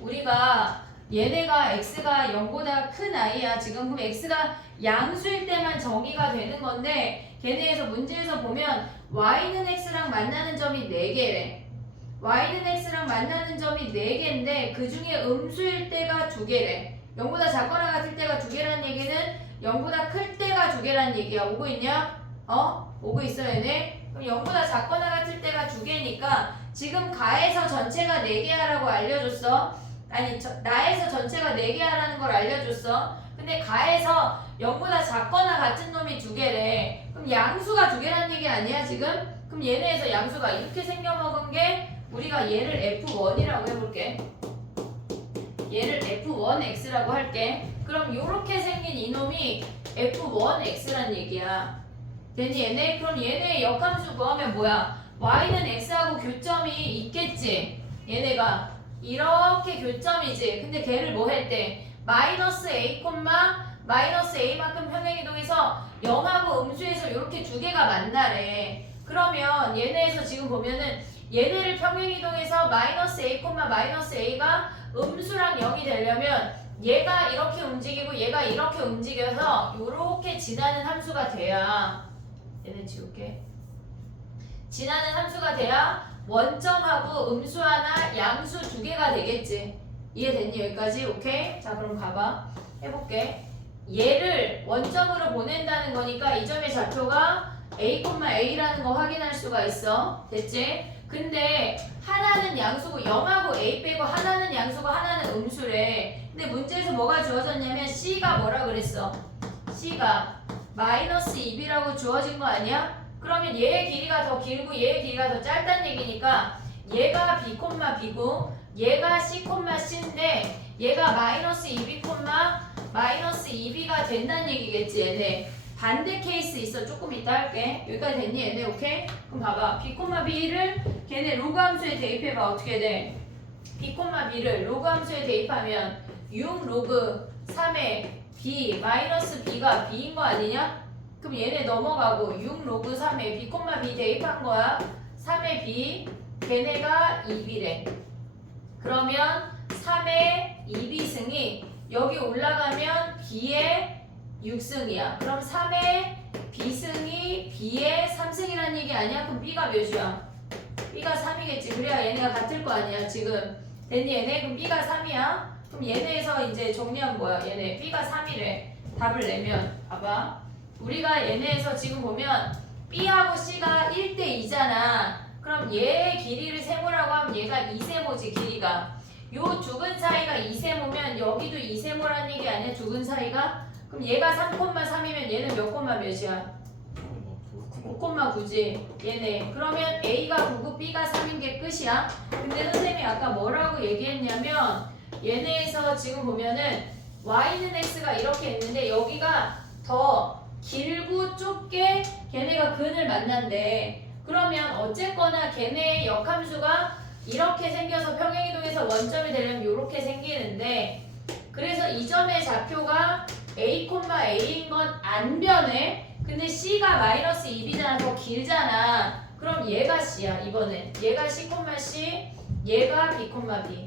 우리가 얘네가 x가 0보다 큰 i야. 지금 그럼 x가 양수일 때만 정의가 되는 건데 걔네에서 문제에서 보면 y는 x랑 만나는 점이 4개래. y는 x랑 만나는 점이 4개인데 그 중에 음수일 때가 2개래. 0보다 작거나 같을 때가 2개라는 얘기는 0보다 클 때가 2개라는 얘기야. 오고 있냐? 오고 있어 얘네? 그럼 0보다 작거나 같을 때가 2개니까 지금 가에서 전체가 4개야라고 알려줬어. 아니 나에서 전체가 4개야라는 걸 알려줬어. 근데 가에서 0보다 작거나 같은 놈이 2개래. 그럼 양수가 2개라는 얘기 아니야 지금? 그럼 얘네에서 양수가 이렇게 생겨먹은 게 우리가 얘를 F1이라고 해볼게. 얘를 F1x라고 할게. 그럼 요렇게 생긴 이놈이 F1x란 얘기야. 됐니 얘네? 그럼 얘네의 역함수 구하면 뭐야? y는 x하고 교점이 있겠지? 얘네가 이렇게 교점이지. 근데 걔를 뭐 했대? 마이너스 a, 마이너스 a만큼 평행이동해서 0하고 음수에서 이렇게 2개가 만나래. 그러면 얘네에서 지금 보면은 얘네를 평행이동해서 마이너스 a, 마이너스 a가 음수랑 0이 되려면 얘가 이렇게 움직이고 얘가 이렇게 움직여서 이렇게 지나는 함수가 돼야 얘네 지울게. 지나는 함수가 돼야 원점하고 음수 하나, 양수 2개가 되겠지. 이해됐니 여기까지? 오케이? 자 그럼 봐봐. 해볼게. 얘를 원점으로 보낸다는 거니까 이 점의 좌표가 a, a라는 거 확인할 수가 있어. 됐지? 근데 하나는 양수고 0하고 a 빼고 하나는 양수고 하나는 음수래. 근데 문제에서 뭐가 주어졌냐면 c가 뭐라 그랬어? c가 마이너스 2b라고 주어진 거 아니야? 그러면 얘의 길이가 더 길고 얘의 길이가 더 짧다는 얘기니까 얘가 b, b고 얘가 c, c인데 얘가 마이너스 2b, 마이너스 2b가 된다는 얘기겠지 얘네. 반대 케이스 있어. 조금 이따 할게. 여기까지 됐니 얘네? 오케이? 그럼 봐봐. b, b를 걔네 로그 함수에 대입해봐. 어떻게 돼? b, b를 로그 함수에 대입하면 6 로그 3의 b 마이너스 b가 b인 거 아니냐? 그럼 얘네 넘어가고 6 로그 3의 b, b 대입한 거야. 3의 b 걔네가 2b래. 그러면 3의 2b승이 여기 올라가면 b의 6승이야. 그럼 3의 b승이 b의 3승이라는 얘기 아니야? 그럼 b가 몇이야? b가 3이겠지. 그래야 얘네가 같을 거 아니야 지금. 됐니 얘네? 그럼 b가 3이야. 그럼 얘네에서 이제 정리하면 뭐야? 얘네 b가 3이래. 답을 내면 봐봐. 우리가 얘네에서 지금 보면 b하고 c가 1대 2잖아. 그럼 얘의 길이를 세모라고 하면 얘가 2세모지 길이가. 요 두근 사이가 2세모면 여기도 2세모라는 얘기 아니야? 두근 사이가? 그럼 얘가 3,3이면 얘는 몇 콤마 몇이야? 9,9지 얘네. 그러면 A가 9고 B가 3인 게 끝이야. 근데 선생님이 아까 뭐라고 얘기했냐면 얘네에서 지금 보면은 Y는 X가 이렇게 있는데 여기가 더 길고 좁게 걔네가 근을 만난대. 그러면 어쨌거나 걔네의 역함수가 이렇게 생겨서 평행이동에서 원점이 되려면 이렇게 생기는데, 그래서 이 점의 좌표가 A, A인 건 안 변해. 근데 C가 마이너스 2B잖아. 더 길잖아. 그럼 얘가 C야. 이번엔 얘가 C, C, 얘가 B, B.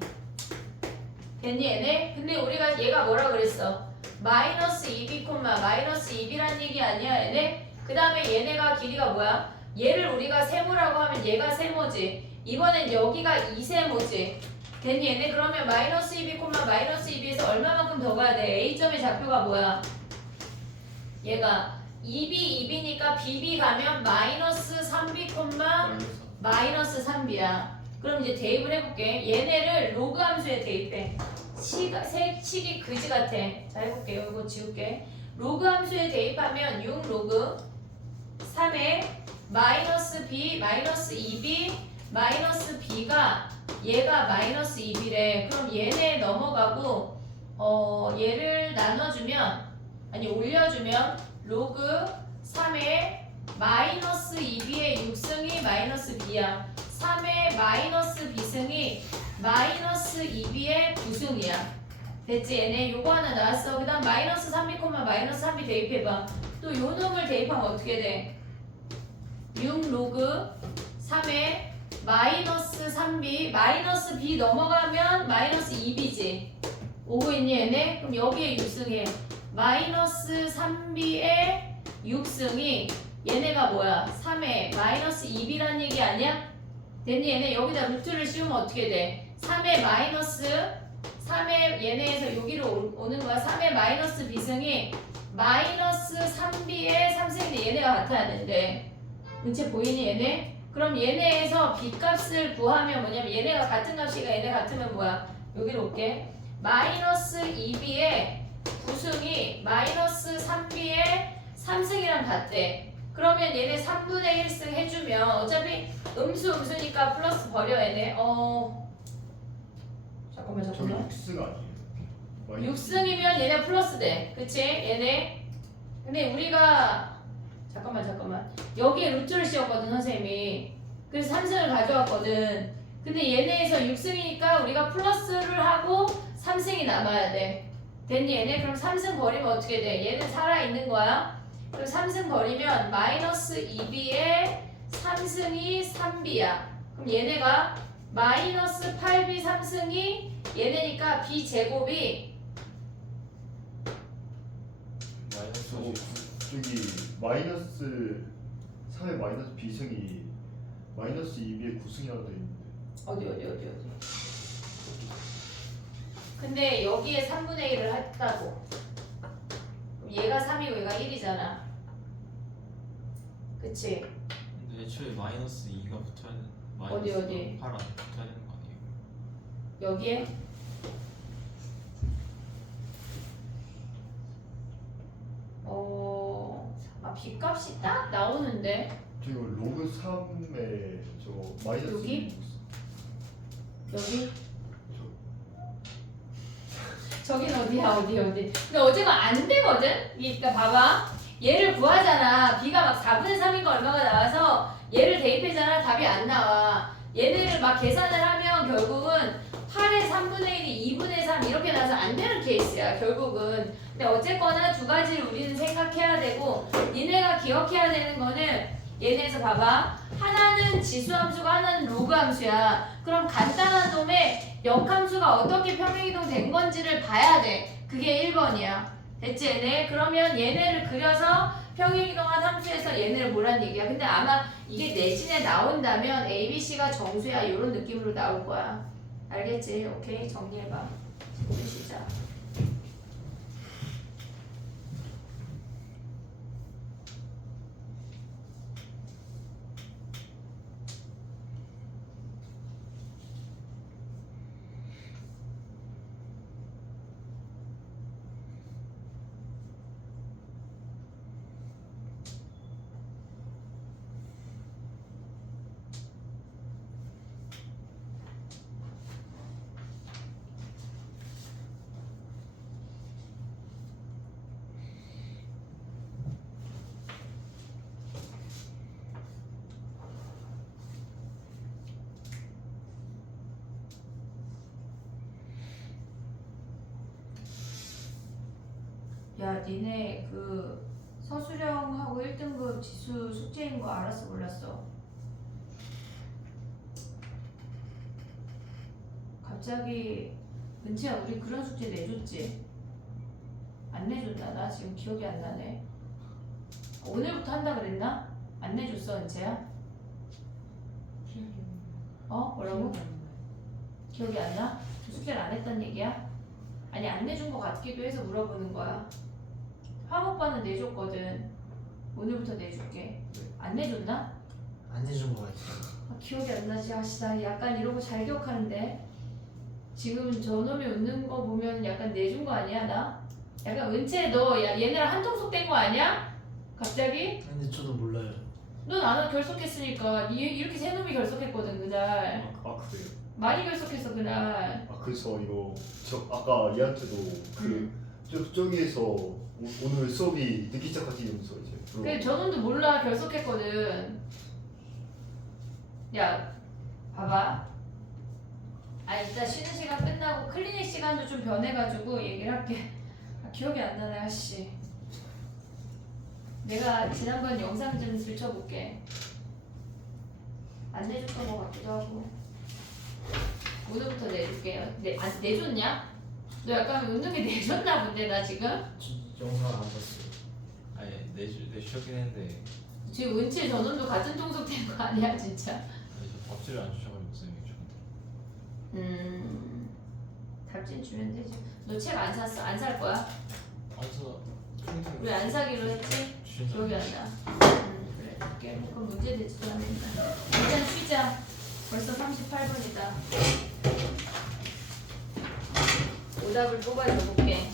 됐니 얘네? 근데 우리가 얘가 뭐라 그랬어? 마이너스 2B, 마이너스 2B란 얘기 아니야 얘네? 그 다음에 얘네가 길이가 뭐야? 얘를 우리가 세모라고 하면 얘가 세모지. 이번엔 여기가 2세모지. 됐니 얘네? 그러면 마이너스 2B, 마이너스 2B에서 얼마만큼 더 가야 돼? A점의 좌표가 뭐야? 얘가 2B, 2B니까 BB 가면 마이너스 3B, 마이너스 3B야. 그럼 이제 대입을 해볼게. 얘네를 로그 함수에 대입해. 식이 그지 같아. 자 해볼게요. 이거 지울게. 로그 함수에 대입하면 6 로그 3에 마이너스 B, 마이너스 2B, 마이너스 B가 얘가 마이너스 2B래. 그럼 얘네 넘어가고 얘를 나눠주면 아니 올려주면 로그 3에 마이너스 2B의 6승이 마이너스 B야. 3의 마이너스 B승이 마이너스 2B의 9승이야. 됐지? 얘네 요거 하나 나왔어. 그 다음 마이너스 3B, 마이너스 3B 대입해봐. 또 요 놈을 대입하면 어떻게 돼? 6 로그 3에 마이너스 3B, 마이너스 B 넘어가면 마이너스 2B지. 오고 있니 얘네? 그럼 여기에 6승해. 마이너스 3B의 6승이 얘네가 뭐야? 3에 마이너스 2B란 얘기 아니야? 됐니? 얘네 여기다 루트를 씌우면 어떻게 돼? 3에 마이너스 3에 얘네에서 여기로 오는 거야. 3에 마이너스 B승이 마이너스 3B의 3승인데 얘네가 같아야 되는데. 은채 보이니 얘네? 그럼 얘네에서 B값을 구하면 뭐냐면 얘네가 같은 값이가 얘네 같으면 뭐야? 여기로 올게. 마이너스 2B의 9승이 마이너스 3B의 3승이랑 같대. 그러면 얘네 3분의 1승 해주면 어차피 음수니까 플러스 버려 얘네. 잠깐만. 저기 6승 아니에요? 6승이면 얘네 플러스 돼. 그치? 얘네. 근데 우리가 잠깐만. 여기에 루트를 씌웠거든 선생님이. 그래서 3승을 가져왔거든. 근데 얘네에서 6승이니까 우리가 플러스를 하고 3승이 남아야 돼. 됐니 얘네? 그럼 3승 버리면 어떻게 돼? 얘는 살아있는 거야. 그럼 3승 버리면 마이너스 2B의 3승이 3B야. 그럼 얘네가 마이너스 8B 3승이 얘네니까 B제곱이 저기 마이너스 3의 마이너스 B승이 마이너스 2B의 9승이라고 돼 있는데 어디. 근데 여기에 3분의 1을 했다고. 그럼 얘가 3이고 얘가 1이잖아. 그치? 근데 애초에 마이너스 2가 붙어야 되는 어디? 8안 붙어야 되는 거 아니에요? 여기에? B값이 딱 나오는데 저기 로그 3에 저 마이너스 여기? 여기? 저긴 어디야 어디 근데 어제가 안 되거든? 그러니까 봐봐 얘를 구하잖아. B가 막 4분의 3인가 얼마가 나와서 얘를 대입하잖아. 답이 안 나와. 얘네를 막 계산을 하면 결국은 8의 3분의 1이 2분의 3 이렇게 나와서 안 되는 케이스야 결국은. 근데 어쨌거나 두 가지를 우리는 생각해야 되고, 니네가 기억해야 되는 거는 얘네에서 봐봐. 하나는 지수함수가 하나는 로그함수야. 그럼 간단한 놈의 역함수가 어떻게 평행이동 된 건지를 봐야 돼. 그게 1번이야. 됐지 얘네? 그러면 얘네를 그려서 평행이동한 함수에서 얘네를 뭐란 얘기야. 근데 아마 이게 내신에 나온다면 ABC가 정수야 이런 느낌으로 나올 거야. 알겠지? 오케이 정리해봐. 우리 시작. 니네 그 서술형하고 1등급 지수 숙제인 거 알았어 몰랐어? 갑자기 은채야 우리 그런 숙제 내줬지? 안 내줬나? 나 지금 기억이 안 나네. 오늘부터 한다 그랬나? 안 내줬어 은채야? 기억이 안 나요. 어? 뭐라고? 기억이 안 나요. 기억이 안 나? 숙제를 안 했단 얘기야? 아니 안 내준 거 같기도 해서 물어보는 거야. 화목반은 내줬거든. 오늘부터 내줄게. 안 내줬나? 안 내준 거 같아요. 아, 기억이 안 나지. 아씨 나 약간 이런 거 잘 기억하는데. 지금 저놈이 웃는 거 보면 약간 내준 거 아니야 나? 약간 은채 너 얘네랑 한통속 된 거 아니야? 갑자기? 근데 저도 몰라요. 너 나는 결석했으니까 이렇게 세 놈이 결석했거든 그날. 아 그래요? 많이 결석했어 그날. 아 그래서 이거 저 아까 얘한테도 그 저기에서 오늘 수업이 늦기 시작하지 이러면서 이제 근데 저놈도 몰라 결석했거든. 야 봐봐. 아 이따 쉬는 시간 끝나고 클리닉 시간도 좀 변해가지고 얘기를 할게. 아, 기억이 안 나네 아씨. 내가 지난번 영상 좀 들춰볼게. 안 내줬던 것 같기도 하고. 오늘부터 내줄게요. 내줬냐? 너 약간 웃는 게 내줬나 본데 나 지금? 저 영상 안 봤어요. 아니 내주셨긴 했는데 지금 은채 저놈도 같은 통속된 거 아니야 진짜? 아니 저 답지를 안 주셔가지고 쌤이 좀 답진 주면 되지. 너 책 안 샀어? 안 살 거야? 안서 우리 안 사기로 했지? 주신 기억이 안 나. 그래. 그럼 문제 되지도 않는다. 일단 쉬자. 벌써 38분이다. 오답을 뽑아줘 볼게.